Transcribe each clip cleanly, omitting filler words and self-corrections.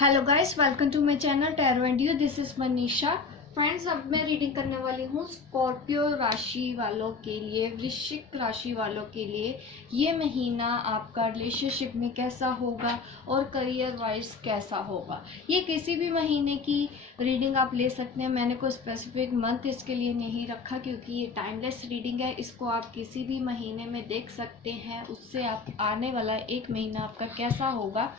Hello guys, welcome to my channel tarot and you. This is Manisha. Friends, अब मैं reading करने वाली हूँ स्कॉर्पियो राशि वालों के लिए, वृश्चिक राशि वालों के लिए ये महीना आपका रिलेशनशिप में कैसा होगा और करियर वाइज कैसा होगा। ये किसी भी महीने की रीडिंग आप ले सकते हैं। मैंने कोई स्पेसिफिक मंथ इसके लिए नहीं रखा क्योंकि ये टाइमलेस रीडिंग है। इसको आप किसी भी महीने में देख सकते हैं। उससे आप आने वाला एक महीना आपका कैसा होगा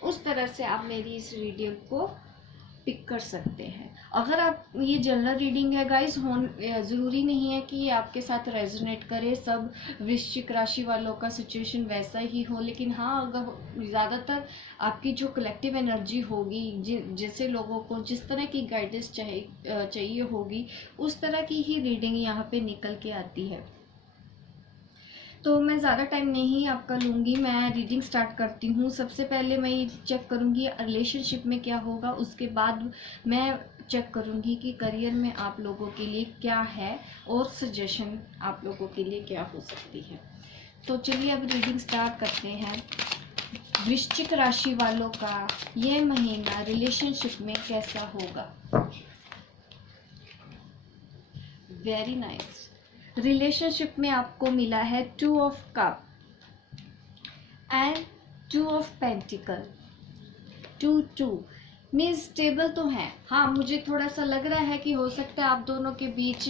उस तरह से आप मेरी इस रीडिंग को पिक कर सकते हैं। अगर आप ये जनरल रीडिंग है गाइस, ज़रूरी नहीं है कि ये आपके साथ रेजोनेट करे। सब वृश्चिक राशि वालों का सिचुएशन वैसा ही हो, लेकिन हाँ, अगर ज़्यादातर आपकी जो कलेक्टिव एनर्जी होगी, जैसे लोगों को जिस तरह की गाइडेंस चाहिए होगी, उस तरह की ही रीडिंग यहाँ पे निकल के आती है। तो मैं ज़्यादा टाइम नहीं आपका लूँगी, मैं रीडिंग स्टार्ट करती हूँ। सबसे पहले मैं ये चेक करूँगी रिलेशनशिप में क्या होगा, उसके बाद मैं चेक करूँगी कि करियर में आप लोगों के लिए क्या है और सजेशन आप लोगों के लिए क्या हो सकती है। तो चलिए अब रीडिंग स्टार्ट करते हैं। वृश्चिक राशि वालों का ये महीना रिलेशनशिप में कैसा होगा। Very nice. रिलेशनशिप में आपको मिला है 2 of cup and 2 of pentacle. 2 means stable तो है। हाँ, मुझे थोड़ा सा लग रहा है कि हो सकता है आप दोनों के बीच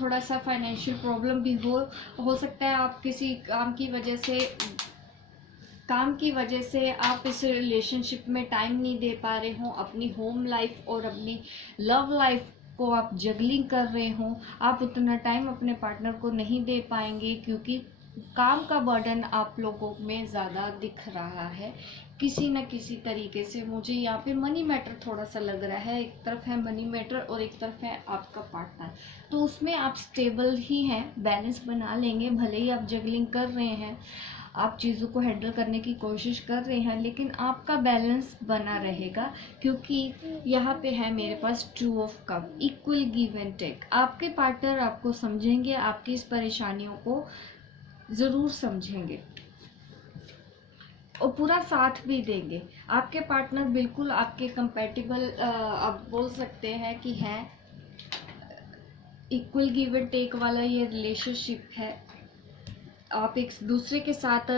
थोड़ा सा फाइनेंशियल प्रॉब्लम भी हो सकता है आप किसी काम की वजह से आप इस रिलेशनशिप में टाइम नहीं दे पा रहे हो। अपनी होम लाइफ और अपनी लव लाइफ को आप जगलिंग कर रहे हो। आप उतना टाइम अपने पार्टनर को नहीं दे पाएंगे क्योंकि काम का बर्डन आप लोगों में ज़्यादा दिख रहा है किसी न किसी तरीके से। मुझे यहाँ पे मनी मैटर थोड़ा सा लग रहा है। एक तरफ है मनी मैटर और एक तरफ है आपका पार्टनर। तो उसमें आप स्टेबल ही हैं, बैलेंस बना लेंगे। भले ही आप जगलिंग कर रहे हैं, आप चीज़ों को हैंडल करने की कोशिश कर रहे हैं, लेकिन आपका बैलेंस बना रहेगा क्योंकि यहाँ पे है मेरे पास 2 of cup, equal give and take. आपके पार्टनर आपको समझेंगे, आपकी इस परेशानियों को ज़रूर समझेंगे और पूरा साथ भी देंगे। आपके पार्टनर बिल्कुल आपके कंपैटिबल आप बोल सकते हैं कि हैं। इक्वल गिव एंड टेक वाला ये रिलेशनशिप है। आप एक दूसरे के साथ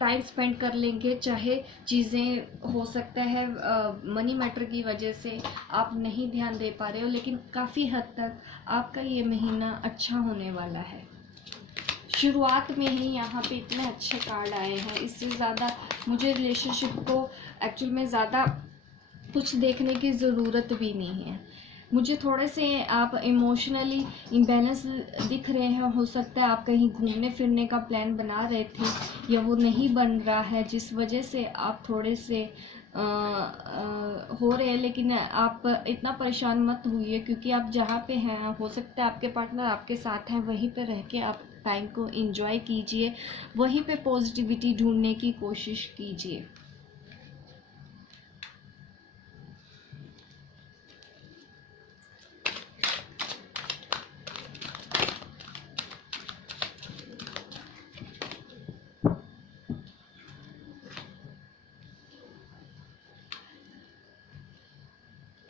टाइम स्पेंड कर लेंगे, चाहे चीज़ें हो सकता है मनी मैटर की वजह से आप नहीं ध्यान दे पा रहे हो, लेकिन काफ़ी हद तक आपका ये महीना अच्छा होने वाला है। शुरुआत में ही यहाँ पे इतने अच्छे कार्ड आए हैं, इससे ज़्यादा मुझे रिलेशनशिप को एक्चुअल में ज़्यादा कुछ देखने की ज़रूरत भी नहीं है। मुझे थोड़े से आप इमोशनली इम्बैलेंस दिख रहे हैं। हो सकता है आप कहीं घूमने फिरने का प्लान बना रहे थे या वो नहीं बन रहा है, जिस वजह से आप थोड़े से हो रहे हैं। लेकिन आप इतना परेशान मत हुइए क्योंकि आप जहाँ पे हैं, हो सकता है आपके पार्टनर आपके साथ हैं, वहीं पे रह के आप टाइम को एंजॉय कीजिए, वहीं पे पॉजिटिविटी ढूंढने की कोशिश कीजिए।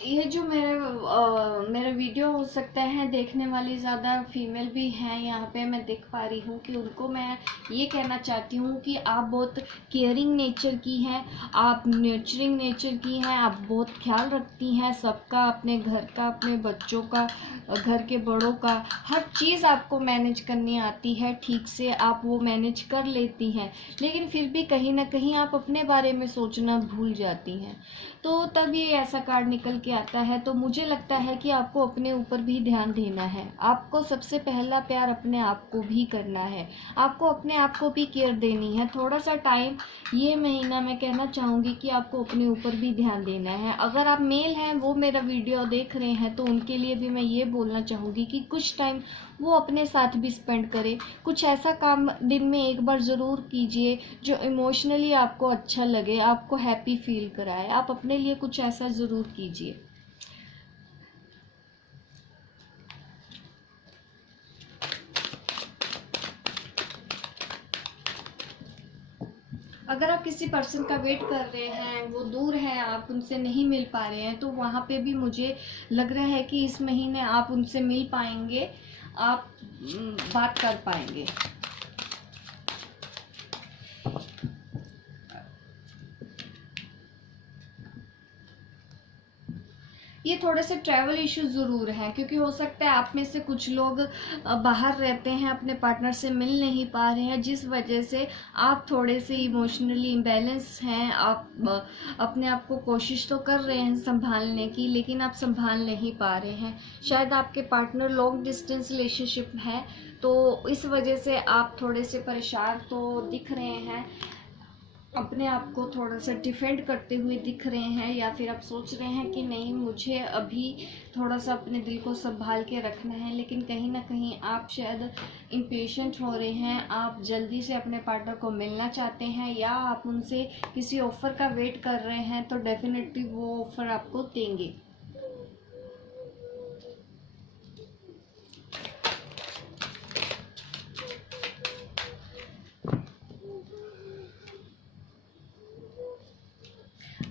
ये जो मेरा वीडियो हो सकता है देखने वाली ज़्यादा फीमेल भी हैं यहाँ पे, मैं देख पा रही हूँ कि उनको मैं ये कहना चाहती हूँ कि आप बहुत केयरिंग नेचर की हैं, आप नर्चरिंग नेचर की हैं, आप बहुत ख्याल रखती हैं सबका, अपने घर का, अपने बच्चों का, घर के बड़ों का, हर चीज़ आपको मैनेज करनी आती है ठीक से, आप वो मैनेज कर लेती हैं। लेकिन फिर भी कहीं ना कहीं आप अपने बारे में सोचना भूल जाती हैं, तो तब ये ऐसा कार्ड निकल के आता है। तो मुझे लगता है कि आपको अपने ऊपर भी ध्यान देना है। आपको सबसे पहला प्यार अपने आप को भी करना है, आपको अपने आप को भी केयर देनी है। थोड़ा सा टाइम ये महीना मैं कहना चाहूँगी कि आपको अपने ऊपर भी ध्यान देना है। अगर आप मेल हैं, वो मेरा वीडियो देख रहे हैं, तो उनके लिए भी मैं ये बोलना चाहूँगी कि कुछ टाइम वो अपने साथ भी स्पेंड करें। कुछ ऐसा काम दिन में एक बार ज़रूर कीजिए जो इमोशनली आपको अच्छा लगे, आपको हैप्पी फील कराए। आप अपने लिए कुछ ऐसा ज़रूर कीजिए। अगर आप किसी पर्सन का वेट कर रहे हैं, वो दूर है, आप उनसे नहीं मिल पा रहे हैं, तो वहाँ पे भी मुझे लग रहा है कि इस महीने आप उनसे मिल पाएंगे, आप बात कर पाएंगे। ये थोड़े से ट्रैवल इश्यूज ज़रूर हैं, क्योंकि हो सकता है आप में से कुछ लोग बाहर रहते हैं, अपने पार्टनर से मिल नहीं पा रहे हैं, जिस वजह से आप थोड़े से इमोशनली इम्बैलेंस हैं। आप अपने आप को कोशिश तो कर रहे हैं संभालने की, लेकिन आप संभाल नहीं पा रहे हैं। शायद आपके पार्टनर लॉन्ग डिस्टेंस रिलेशनशिप है, तो इस वजह से आप थोड़े से परेशान तो दिख रहे हैं, अपने आप को थोड़ा सा डिफेंड करते हुए दिख रहे हैं, या फिर आप सोच रहे हैं कि नहीं, मुझे अभी थोड़ा सा अपने दिल को संभाल के रखना है। लेकिन कहीं ना कहीं आप शायद इम्पेशेंट हो रहे हैं, आप जल्दी से अपने पार्टनर को मिलना चाहते हैं, या आप उनसे किसी ऑफ़र का वेट कर रहे हैं, तो डेफिनेटली वो ऑफ़र आपको देंगे।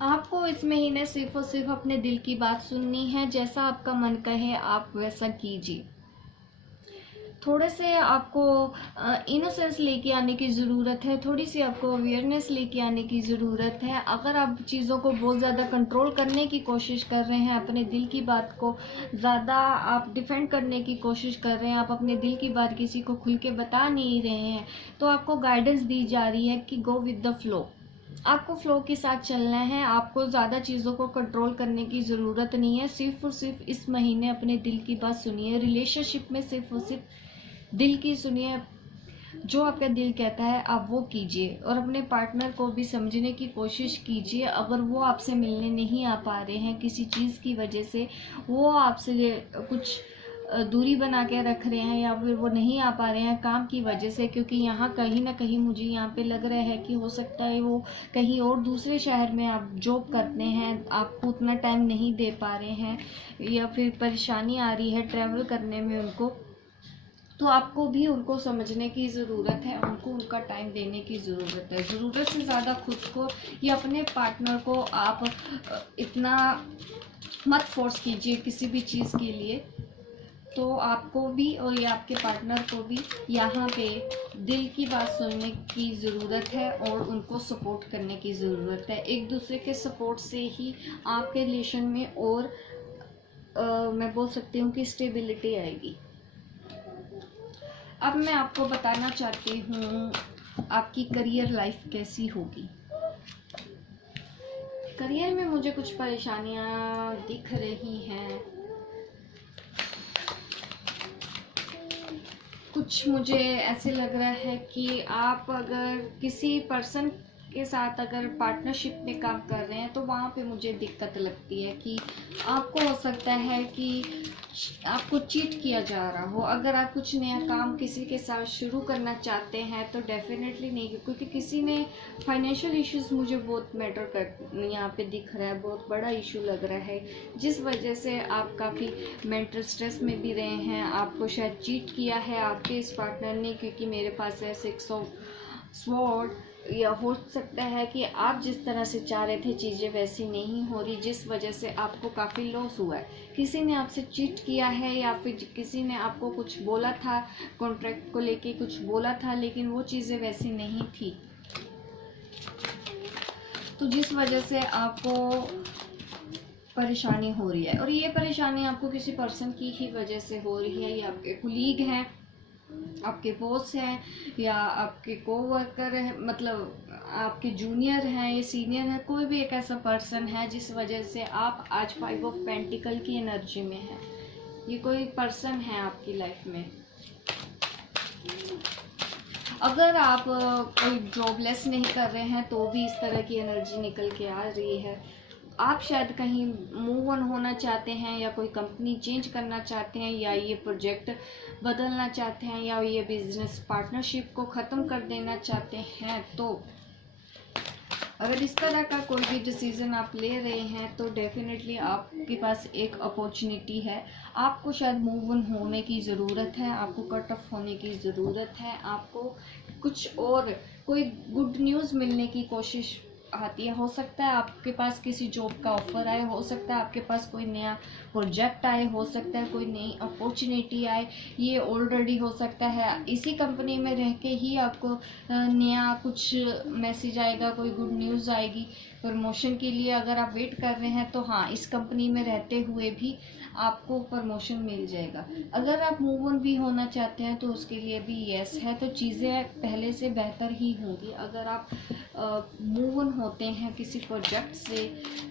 आपको इस महीने सिर्फ और सिर्फ अपने दिल की बात सुननी है, जैसा आपका मन कहे आप वैसा कीजिए। थोड़े से आपको इनोसेंस लेके आने की ज़रूरत है, थोड़ी सी आपको अवेयरनेस लेके आने की ज़रूरत है। अगर आप चीज़ों को बहुत ज़्यादा कंट्रोल करने की कोशिश कर रहे हैं, अपने दिल की बात को ज़्यादा आप डिफेंड करने की कोशिश कर रहे हैं, आप अपने दिल की बात किसी को खुल के बता नहीं रहे हैं, तो आपको गाइडेंस दी जा रही है कि गो विद द फ्लो। आपको फ्लो के साथ चलना है, आपको ज़्यादा चीज़ों को कंट्रोल करने की ज़रूरत नहीं है। सिर्फ और सिर्फ इस महीने अपने दिल की बात सुनिए। रिलेशनशिप में सिर्फ और सिर्फ दिल की सुनिए, जो आपका दिल कहता है आप वो कीजिए, और अपने पार्टनर को भी समझने की कोशिश कीजिए। अगर वो आपसे मिलने नहीं आ पा रहे हैं किसी चीज़ की वजह से, वो आपसे कुछ दूरी बना के रख रहे हैं, या फिर वो नहीं आ पा रहे हैं काम की वजह से, क्योंकि यहाँ कहीं ना कहीं मुझे यहाँ पे लग रहा है कि हो सकता है वो कहीं और दूसरे शहर में आप जॉब करते हैं, आपको उतना टाइम नहीं दे पा रहे हैं, या फिर परेशानी आ रही है ट्रैवल करने में उनको, तो आपको भी उनको समझने की ज़रूरत है, उनको उनका टाइम देने की ज़रूरत है। ज़रूरत से ज़्यादा खुद को या अपने पार्टनर को आप इतना मत फोर्स कीजिए किसी भी चीज़ के लिए। तो आपको भी और ये आपके पार्टनर को भी यहाँ पे दिल की बात सुनने की ज़रूरत है, और उनको सपोर्ट करने की ज़रूरत है। एक दूसरे के सपोर्ट से ही आपके रिलेशन में और मैं बोल सकती हूँ कि स्टेबिलिटी आएगी। अब मैं आपको बताना चाहती हूँ आपकी करियर लाइफ कैसी होगी। करियर में मुझे कुछ परेशानियाँ दिख रही हैं, कुछ मुझे ऐसे लग रहा है कि आप अगर किसी पर्सन के साथ अगर पार्टनरशिप में काम कर रहे हैं, तो वहाँ पे मुझे दिक्कत लगती है कि आपको हो सकता है कि आपको चीट किया जा रहा हो। अगर आप कुछ नया काम किसी के साथ शुरू करना चाहते हैं, तो डेफिनेटली नहीं, क्योंकि किसी ने फाइनेंशियल इश्यूज मुझे बहुत मैटर कर यहाँ पे दिख रहा है, बहुत बड़ा इशू लग रहा है, जिस वजह से आप काफ़ी मेंटल स्ट्रेस में भी रहे हैं। आपको शायद चीट किया है आपके इस पार्टनर ने, क्योंकि मेरे पास है 6 ऑफ स्वॉर्ड। या हो सकता है कि आप जिस तरह से चाह रहे थे चीज़ें वैसी नहीं हो रही, जिस वजह से आपको काफ़ी लॉस हुआ है। किसी ने आपसे चीट किया है, या फिर किसी ने आपको कुछ बोला था, कॉन्ट्रैक्ट को लेके कुछ बोला था, लेकिन वो चीज़ें वैसी नहीं थी, तो जिस वजह से आपको परेशानी हो रही है। और ये परेशानी आपको किसी पर्सन की ही वजह से हो रही है, या आपके कुलीग हैं, आपके बॉस हैं, या आपके कोवर्कर है, मतलब आपके जूनियर हैं या सीनियर है, कोई भी एक ऐसा पर्सन है जिस वजह से आप आज 5 ऑफ पेंटिकल की एनर्जी में है। ये कोई पर्सन है आपकी लाइफ में। अगर आप कोई जॉबलेस नहीं कर रहे हैं, तो भी इस तरह की एनर्जी निकल के आ रही है। आप शायद कहीं मूव ऑन होना चाहते हैं, या कोई कंपनी चेंज करना चाहते हैं, या ये प्रोजेक्ट बदलना चाहते हैं, या ये बिजनेस पार्टनरशिप को ख़त्म कर देना चाहते हैं। तो अगर इस तरह का कोई भी डिसीज़न आप ले रहे हैं, तो डेफिनेटली आपके पास एक अपॉर्चुनिटी है। आपको शायद मूव ऑन होने की ज़रूरत है, आपको कट ऑफ होने की ज़रूरत है, आपको कुछ और कोई गुड न्यूज़ मिलने की कोशिश आती है। हो सकता है आपके पास किसी जॉब का ऑफर आए, हो सकता है आपके पास कोई नया प्रोजेक्ट आए, हो सकता है कोई नई अपॉर्चुनिटी आए, ये ऑलरेडी हो सकता है इसी कंपनी में रह के ही आपको नया कुछ मैसेज आएगा, कोई गुड न्यूज़ आएगी प्रमोशन के लिए। अगर आप वेट कर रहे हैं तो हाँ, इस कंपनी में रहते हुए भी आपको प्रमोशन मिल जाएगा। अगर आप मूव ऑन भी होना चाहते हैं तो उसके लिए भी यस है, तो चीज़ें पहले से बेहतर ही होंगी। अगर आप मूव ऑन होते हैं किसी प्रोजेक्ट से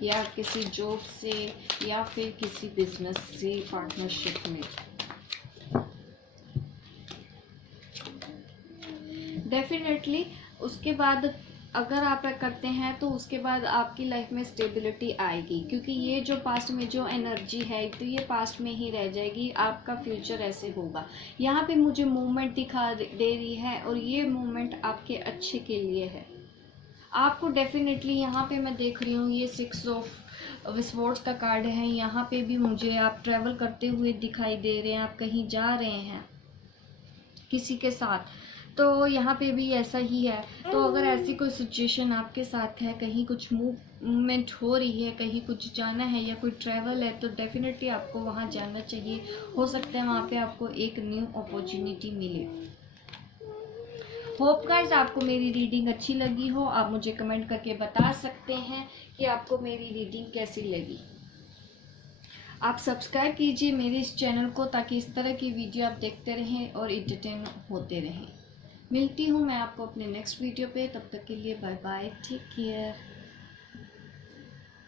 या किसी जॉब से या फिर किसी बिजनेस से पार्टनरशिप में, डेफिनेटली उसके बाद अगर आप करते हैं तो उसके बाद आपकी लाइफ में स्टेबिलिटी आएगी, क्योंकि ये जो पास्ट में जो एनर्जी है तो ये पास्ट में ही रह जाएगी। आपका फ्यूचर ऐसे होगा। यहाँ पे मुझे मूवमेंट दिखा दे रही है और ये मूवमेंट आपके अच्छे के लिए है। आपको डेफिनेटली यहाँ पे मैं देख रही हूँ ये 6 ऑफ विस्वॉर्ड्स का कार्ड है। यहाँ पे भी मुझे आप ट्रैवल करते हुए दिखाई दे रहे हैं, आप कहीं जा रहे हैं किसी के साथ, तो यहाँ पे भी ऐसा ही है। तो अगर ऐसी कोई सिचुएशन आपके साथ है, कहीं कुछ मूवमेंट हो रही है, कहीं कुछ जाना है या कोई ट्रैवल है, तो डेफिनेटली आपको वहाँ जाना चाहिए। हो सकता है वहाँ पे आपको एक न्यू अपॉर्चुनिटी मिले। होप गाइस आपको मेरी रीडिंग अच्छी लगी हो। आप मुझे कमेंट करके बता सकते हैं कि आपको मेरी रीडिंग कैसी लगी। आप सब्सक्राइब कीजिए मेरे इस चैनल को, ताकि इस तरह की वीडियो आप देखते रहें और एंटरटेन होते रहें। मिलती हूँ मैं आपको अपने नेक्स्ट वीडियो पे। तब तक के लिए बाय बाय, टेक केयर।